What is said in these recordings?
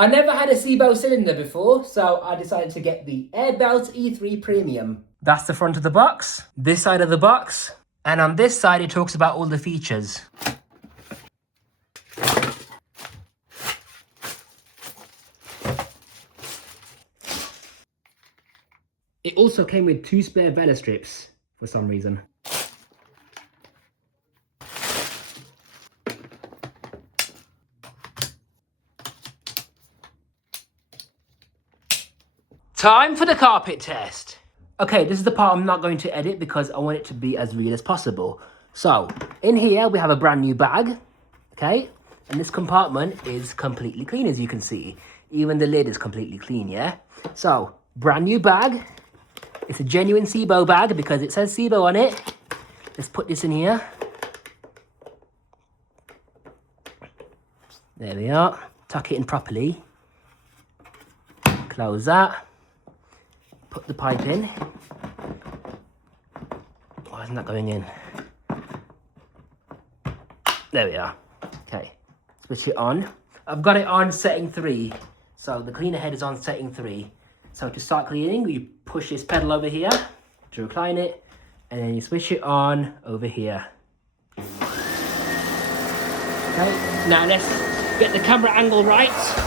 I never had a Sebo cylinder before, so I decided to get the Sebo E3 Premium. That's the front of the box, this side of the box, and on this side it talks about all the features. It also came with 2 spare Vela strips for some reason. Time for the carpet test. Okay, this is the part I'm not going to edit because I want it to be as real as possible. So, in here we have a brand new bag, okay? And this compartment is completely clean, as you can see. Even the lid is completely clean, yeah? So, brand new bag. It's a genuine Sebo bag because it says Sebo on it. Let's put this in here. There we are. Tuck it in properly. Close that. Put the pipe in. Why isn't that going in? There we are. Okay, switch it on. I've got it on setting 3. So the cleaner head is on setting 3. So to start cleaning, you push this pedal over here to recline it, and then you switch it on over here. Okay, now let's get the camera angle right.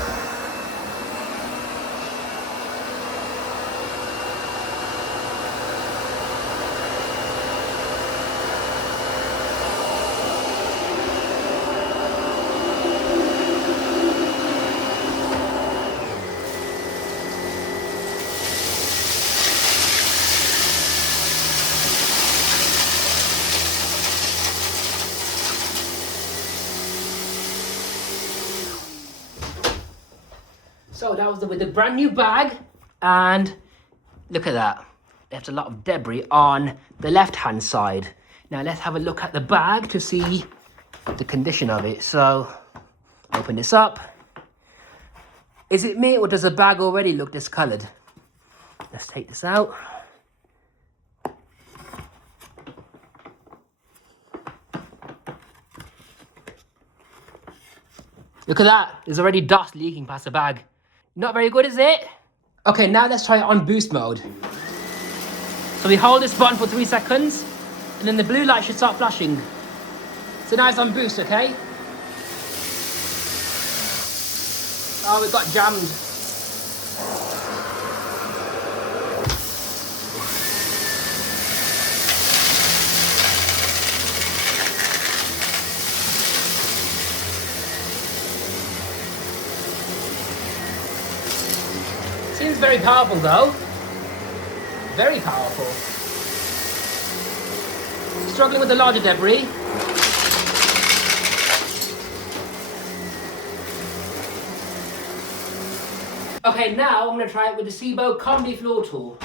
So that was with the brand new bag, and look at that. Left a lot of debris on the left-hand side. Now let's have a look at the bag to see the condition of it. So, open this up. Is it me or does the bag already look discolored? Let's take this out. Look at that, there's already dust leaking past the bag. Not very good, is it? Okay, now let's try it on boost mode. So we hold this button for 3 seconds, and then the blue light should start flashing. So now it's on boost, okay? Oh, it got jammed. Seems very powerful though. Very powerful. Struggling with the larger debris. Okay, now I'm going to try it with the Sebo Combi Floor Tool.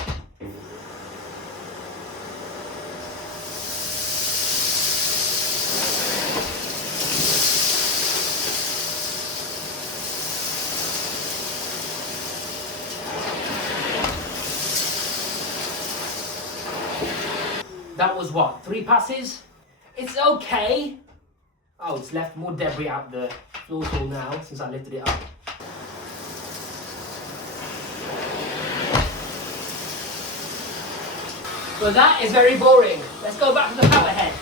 That was what, 3 passes? It's okay. Oh, it's left more debris out the floor tool now since I lifted it up. Well, that is very boring. Let's go back to the power head.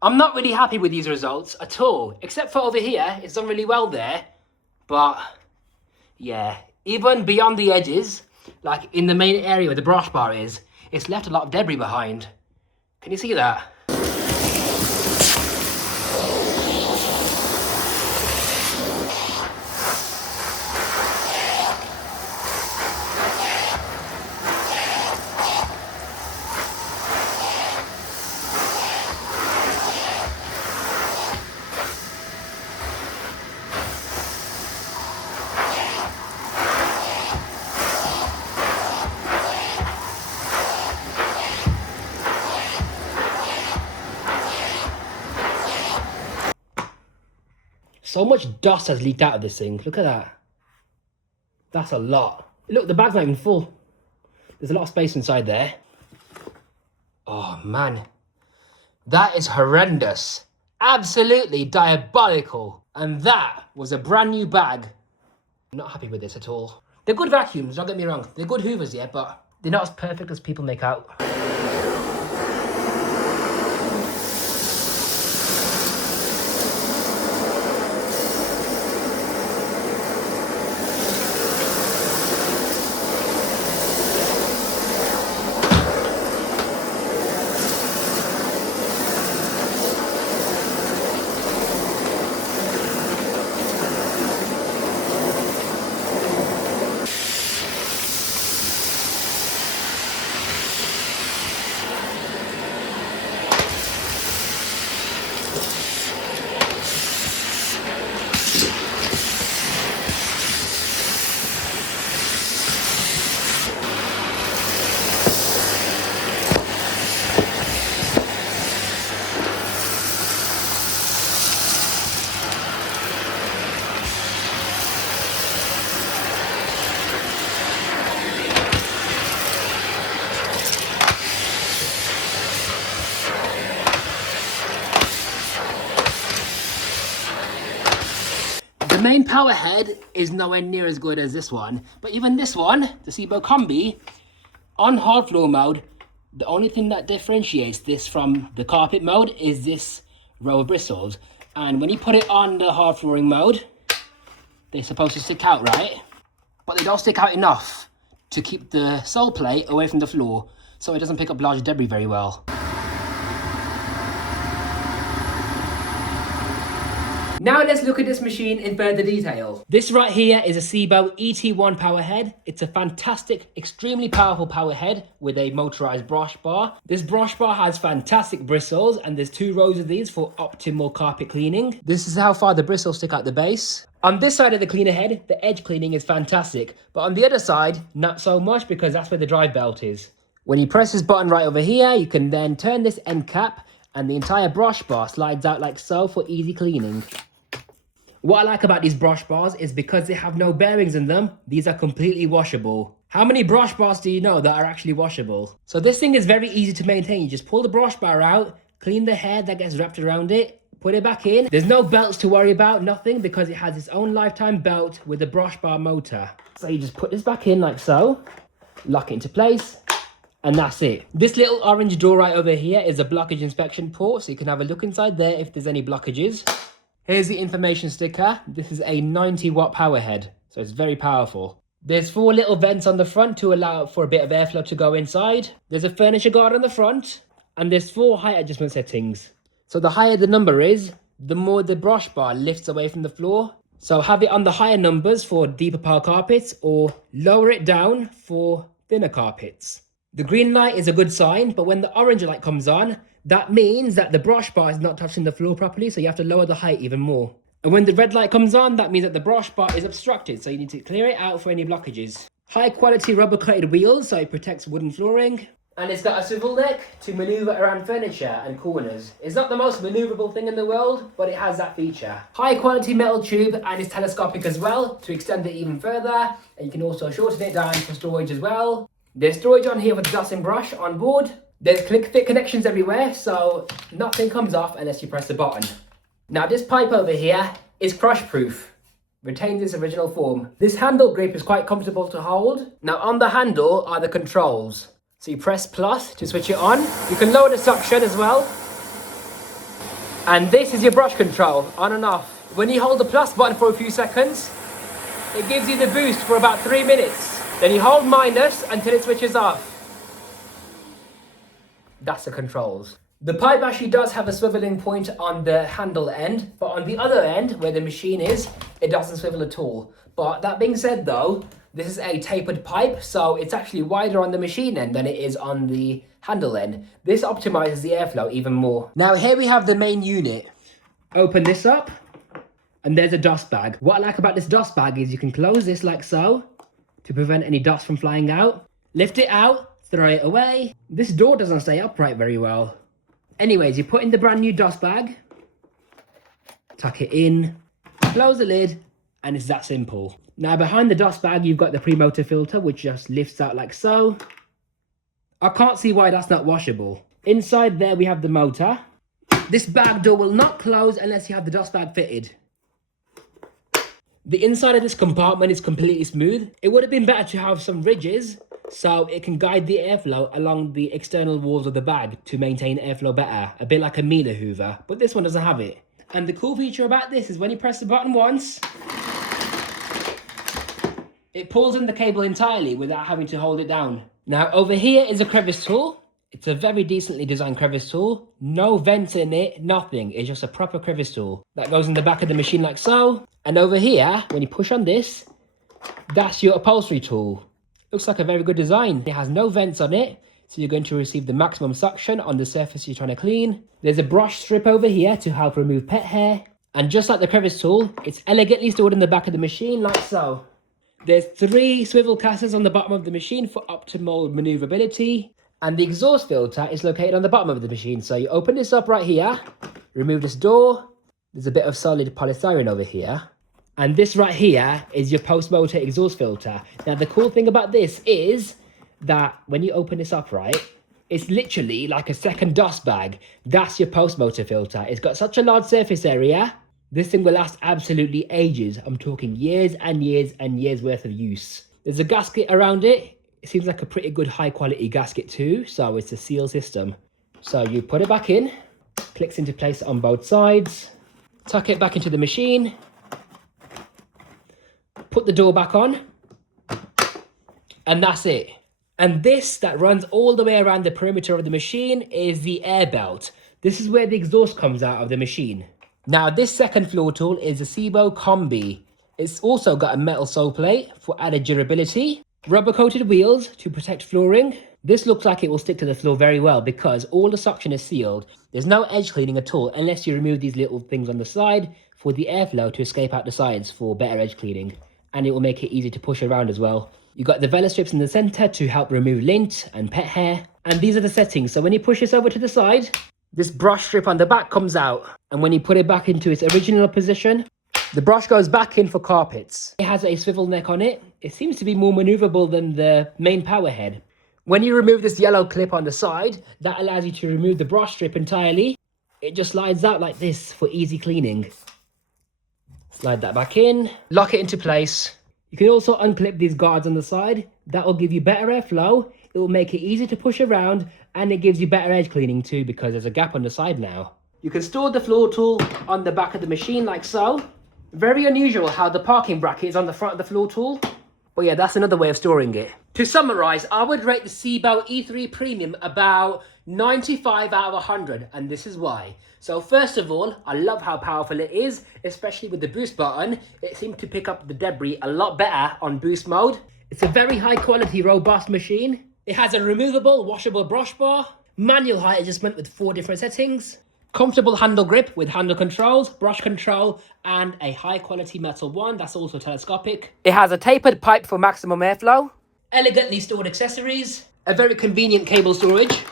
I'm not really happy with these results at all, except for over here. It's done really well there, but yeah, even beyond the edges, like in the main area where the brush bar is, it's left a lot of debris behind. Can you see that? So much dust has leaked out of this thing. Look at that. That's a lot. Look, the bag's not even full. There's a lot of space inside there. Oh, man. That is horrendous. Absolutely diabolical. And that was a brand new bag. I'm not happy with this at all. They're good vacuums, don't get me wrong. They're good hoovers, yeah, but they're not as perfect as people make out. The main power head is nowhere near as good as this one, but even this one, the Sebo Combi, on hard floor mode, the only thing that differentiates this from the carpet mode is this row of bristles. And when you put it on the hard flooring mode, they're supposed to stick out, right? But they don't stick out enough to keep the sole plate away from the floor, so it doesn't pick up large debris very well. Now let's look at this machine in further detail. This right here is a Sebo E3 power head. It's a fantastic, extremely powerful power head with a motorized brush bar. This brush bar has fantastic bristles and there's 2 rows of these for optimal carpet cleaning. This is how far the bristles stick out the base. On this side of the cleaner head, the edge cleaning is fantastic, but on the other side, not so much because that's where the drive belt is. When you press this button right over here, you can then turn this end cap and the entire brush bar slides out like so for easy cleaning. What I like about these brush bars is because they have no bearings in them, these are completely washable. How many brush bars do you know that are actually washable? So this thing is very easy to maintain. You just pull the brush bar out, clean the hair that gets wrapped around it, put it back in. There's no belts to worry about, nothing, because it has its own lifetime belt with a brush bar motor. So you just put this back in like so, lock it into place, and that's it. This little orange door right over here is a blockage inspection port, so you can have a look inside there if there's any blockages. Here's the information sticker. This is a 90-watt power head, so it's very powerful. There's 4 little vents on the front to allow for a bit of airflow to go inside. There's a furniture guard on the front, and there's 4 height adjustment settings. So the higher the number is, the more the brush bar lifts away from the floor. So have it on the higher numbers for deeper pile carpets, or lower it down for thinner carpets. The green light is a good sign, but when the orange light comes on, that means that the brush bar is not touching the floor properly, so you have to lower the height even more. And when the red light comes on, that means that the brush bar is obstructed, so you need to clear it out for any blockages. High quality rubber coated wheels, so it protects wooden flooring. And it's got a swivel neck to maneuver around furniture and corners. It's not the most maneuverable thing in the world, but it has that feature. High quality metal tube, and it's telescopic as well to extend it even further. And you can also shorten it down for storage as well. There's storage on here for the dusting brush on board. There's click fit connections everywhere, so nothing comes off unless you press the button. Now this pipe over here is crush proof, retains its original form. This handle grip is quite comfortable to hold. Now on the handle are the controls. So you press plus to switch it on. You can lower the suction as well. And this is your brush control, on and off. When you hold the plus button for a few seconds, it gives you the boost for about 3 minutes. Then you hold minus until it switches off. that's the controls. The pipe actually does have a swiveling point on the handle end, but on the other end, where the machine is, it doesn't swivel at all. But that being said though, this is a tapered pipe, so it's actually wider on the machine end than it is on the handle end. This optimizes the airflow even more. Now here we have the main unit. Open this up, and there's a dust bag. What I like about this dust bag is you can close this like so, to prevent any dust from flying out. Lift it out, throw it away. This door doesn't stay upright very well. Anyways, you put in the brand new dust bag, tuck it in, close the lid, and it's that simple. Now behind the dust bag, you've got the pre-motor filter, which just lifts out like so. I can't see why that's not washable. Inside there, we have the motor. This bag door will not close unless you have the dust bag fitted. The inside of this compartment is completely smooth. It would have been better to have some ridges so it can guide the airflow along the external walls of the bag to maintain airflow better, a bit like a Miele Hoover, but this one doesn't have it. And the cool feature about this is when you press the button once, it pulls in the cable entirely without having to hold it down. Now over here is a crevice tool. It's a very decently designed crevice tool. No vents in it, nothing. It's just a proper crevice tool. That goes in the back of the machine like so. And over here, when you push on this, that's your upholstery tool. Looks like a very good design. It has no vents on it, so you're going to receive the maximum suction on the surface you're trying to clean. There's a brush strip over here to help remove pet hair. And just like the crevice tool, it's elegantly stored in the back of the machine like so. There's 3 swivel casters on the bottom of the machine for optimal maneuverability. And the exhaust filter is located on the bottom of the machine. So you open this up right here, remove this door. There's a bit of solid polystyrene over here. And this right here is your post-motor exhaust filter. Now the cool thing about this is that when you open this up right, it's literally like a second dust bag. That's your post-motor filter. It's got such a large surface area. This thing will last absolutely ages. I'm talking years and years and years worth of use. There's a gasket around it. It seems like a pretty good high quality gasket too, so it's a seal system. So you put it back in, clicks into place on both sides, tuck it back into the machine, put the door back on, and that's it. And this that runs all the way around the perimeter of the machine is the air belt. This is where the exhaust comes out of the machine. Now this second floor tool is a Sebo Combi. It's also got a metal sole plate for added durability. Rubber coated wheels to protect flooring. This looks like it will stick to the floor very well because all the suction is sealed. There's no edge cleaning at all unless you remove these little things on the side for the airflow to escape out the sides for better edge cleaning. And it will make it easy to push around as well. You've got the Vela strips in the center to help remove lint and pet hair. And these are the settings. So when you push this over to the side, this brush strip on the back comes out. And when you put it back into its original position, the brush goes back in for carpets. It has a swivel neck on it. It seems to be more maneuverable than the main power head. When you remove this yellow clip on the side, that allows you to remove the brush strip entirely. It just slides out like this for easy cleaning. Slide that back in, lock it into place. You can also unclip these guards on the side. That will give you better airflow. It will make it easy to push around, and it gives you better edge cleaning too because there's a gap on the side now. You can store the floor tool on the back of the machine like so. Very unusual how the parking bracket is on the front of the floor tool. But yeah, that's another way of storing it. To summarize, I would rate the Sebo E3 Premium about 95 out of 100, and this is why. So first of all, I love how powerful it is, especially with the boost button. It seems to pick up the debris a lot better on boost mode. It's a very high quality, robust machine. It has a removable, washable brush bar, manual height adjustment with 4 different settings, comfortable handle grip with handle controls, brush control, and a high quality metal one that's also telescopic. It has a tapered pipe for maximum airflow, elegantly stored accessories, a very convenient cable storage,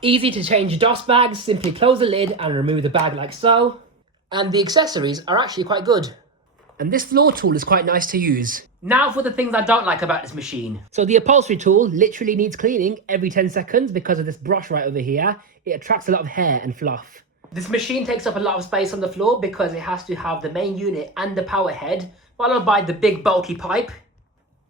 easy to change dust bags, simply close the lid and remove the bag like so. And the accessories are actually quite good. And this floor tool is quite nice to use. Now for the things I don't like about this machine. So the upholstery tool literally needs cleaning every 10 seconds because of this brush right over here. It attracts a lot of hair and fluff. This machine takes up a lot of space on the floor because it has to have the main unit and the power head, followed by the big bulky pipe.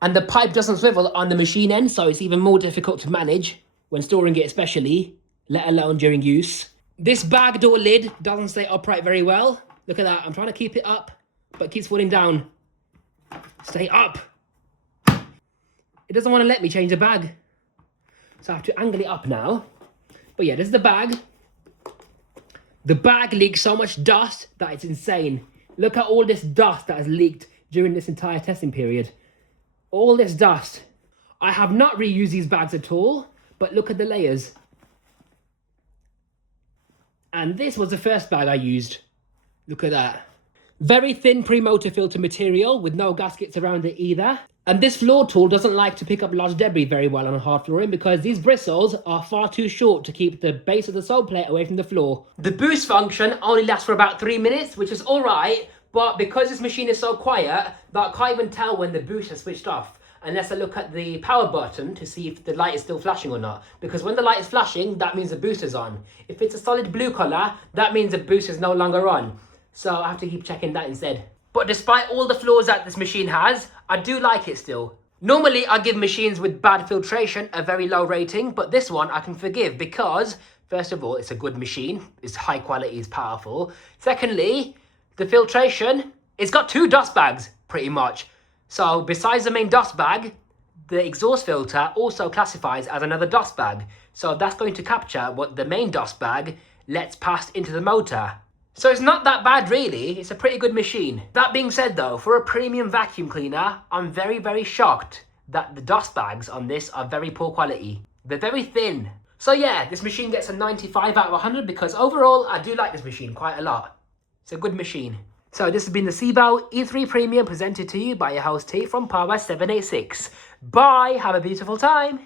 And the pipe doesn't swivel on the machine end, so it's even more difficult to manage when storing it especially, let alone during use. This bag door lid doesn't stay upright very well. Look at that, I'm trying to keep it up, but it keeps falling down. Stay up. It doesn't want to let me change the bag. So I have to angle it up now. But yeah, this is the bag. The bag leaks so much dust that it's insane. Look at all this dust that has leaked during this entire testing period. All this dust. I have not reused these bags at all, but look at the layers. And this was the first bag I used. Look at that. Very thin pre-motor filter material with no gaskets around it either. And this floor tool doesn't like to pick up large debris very well on hard flooring because these bristles are far too short to keep the base of the sole plate away from the floor. The boost function only lasts for about 3 minutes, which is alright, but because this machine is so quiet that I can't even tell when the boost has switched off unless I look at the power button to see if the light is still flashing or not. Because when the light is flashing, that means the boost is on. If it's a solid blue color, that means the boost is no longer on. So I have to keep checking that instead. But despite all the flaws that this machine has, I do like it still. Normally, I give machines with bad filtration a very low rating, but this one I can forgive because, first of all, it's a good machine. It's high quality, it's powerful. Secondly, the filtration, it's got 2 dust bags, pretty much. So besides the main dust bag, the exhaust filter also classifies as another dust bag. So that's going to capture what the main dust bag lets pass into the motor. So it's not that bad really, it's a pretty good machine. That being said though, for a premium vacuum cleaner, I'm very, very shocked that the dust bags on this are very poor quality. They're very thin. So yeah, this machine gets a 95 out of 100 because overall, I do like this machine quite a lot. It's a good machine. So this has been the Sebo E3 Premium presented to you by your host T from Power 786. Bye, have a beautiful time.